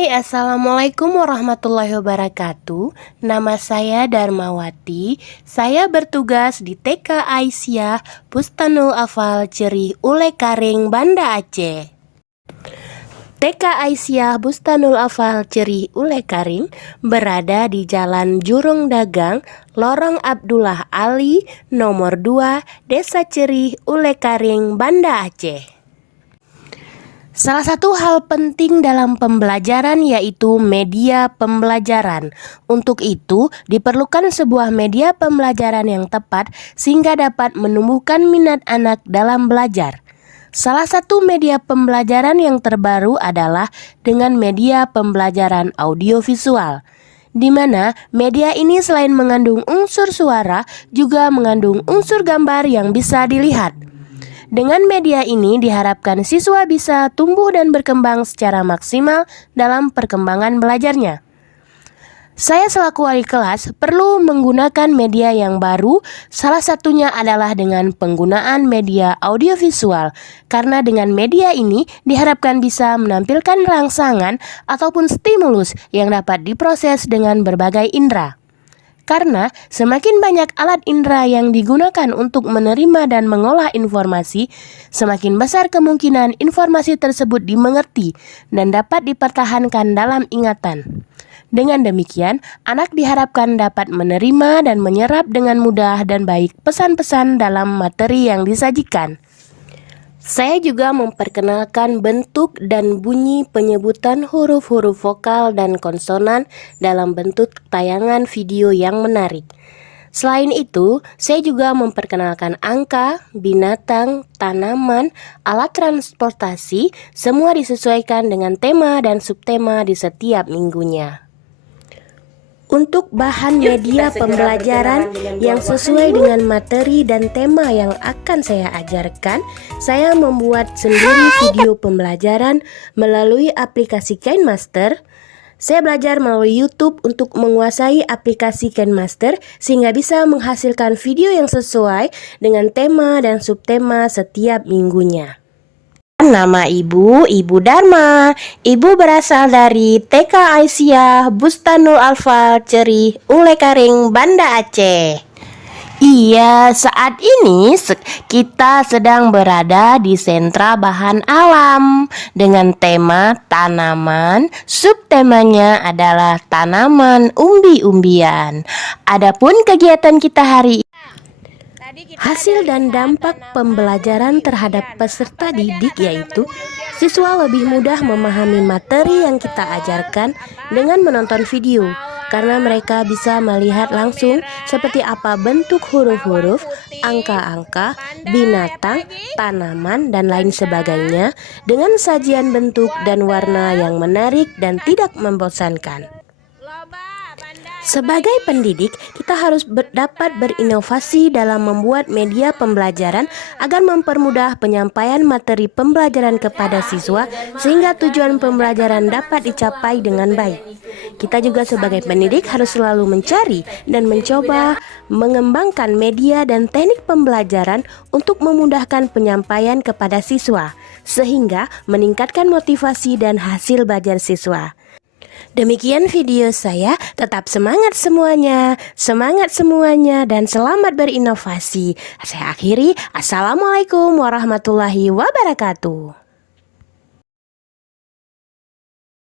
Hai, Assalamualaikum warahmatullahi wabarakatuh. Nama saya Darmawati. Saya bertugas di TK Aisyah Bustanul Afal Cerih Ulekaring, Banda Aceh. TK Aisyah Bustanul Afal Cerih Ulekaring berada di Jalan Jurung Dagang, Lorong Abdullah Ali, nomor 2, Desa Cerih Ulekaring, Banda Aceh. Salah satu hal penting dalam pembelajaran yaitu media pembelajaran. Untuk itu, diperlukan sebuah media pembelajaran yang tepat sehingga dapat menumbuhkan minat anak dalam belajar. Salah satu media pembelajaran yang terbaru adalah dengan media pembelajaran audiovisual, di mana media ini selain mengandung unsur suara, juga mengandung unsur gambar yang bisa dilihat. Dengan media ini diharapkan siswa bisa tumbuh dan berkembang secara maksimal dalam perkembangan belajarnya. Saya selaku wali kelas perlu menggunakan media yang baru, salah satunya adalah dengan penggunaan media audiovisual. Karena dengan media ini diharapkan bisa menampilkan rangsangan ataupun stimulus yang dapat diproses dengan berbagai indera. Karena semakin banyak alat indera yang digunakan untuk menerima dan mengolah informasi, semakin besar kemungkinan informasi tersebut dimengerti dan dapat dipertahankan dalam ingatan. Dengan demikian, anak diharapkan dapat menerima dan menyerap dengan mudah dan baik pesan-pesan dalam materi yang disajikan. Saya juga memperkenalkan bentuk dan bunyi penyebutan huruf-huruf vokal dan konsonan dalam bentuk tayangan video yang menarik. Selain itu, saya juga memperkenalkan angka, binatang, tanaman, alat transportasi, semua disesuaikan dengan tema dan subtema di setiap minggunya. Untuk bahan media pembelajaran yang sesuai dengan materi dan tema yang akan saya ajarkan, saya membuat sendiri video pembelajaran melalui aplikasi KineMaster. Saya belajar melalui YouTube untuk menguasai aplikasi KineMaster sehingga bisa menghasilkan video yang sesuai dengan tema dan subtema setiap minggunya. Nama Ibu Dharma. Ibu berasal dari TK Aisyah Bustanul Alfa Cerih Ulekaring, Banda Aceh. Iya, saat ini kita sedang berada di sentra bahan alam dengan tema tanaman. Subtemanya adalah tanaman umbi-umbian. Adapun kegiatan kita hari ini, hasil dan dampak pembelajaran terhadap peserta didik yaitu siswa lebih mudah memahami materi yang kita ajarkan dengan menonton video, karena mereka bisa melihat langsung seperti apa bentuk huruf-huruf, angka-angka, binatang, tanaman, dan lain sebagainya dengan sajian bentuk dan warna yang menarik dan tidak membosankan. Sebagai pendidik, kita harus dapat berinovasi dalam membuat media pembelajaran agar mempermudah penyampaian materi pembelajaran kepada siswa sehingga tujuan pembelajaran dapat dicapai dengan baik. Kita juga sebagai pendidik harus selalu mencari dan mencoba mengembangkan media dan teknik pembelajaran untuk memudahkan penyampaian kepada siswa, sehingga meningkatkan motivasi dan hasil belajar siswa. Demikian video saya, tetap semangat semuanya, dan selamat berinovasi. Saya akhiri, Assalamualaikum warahmatullahi wabarakatuh.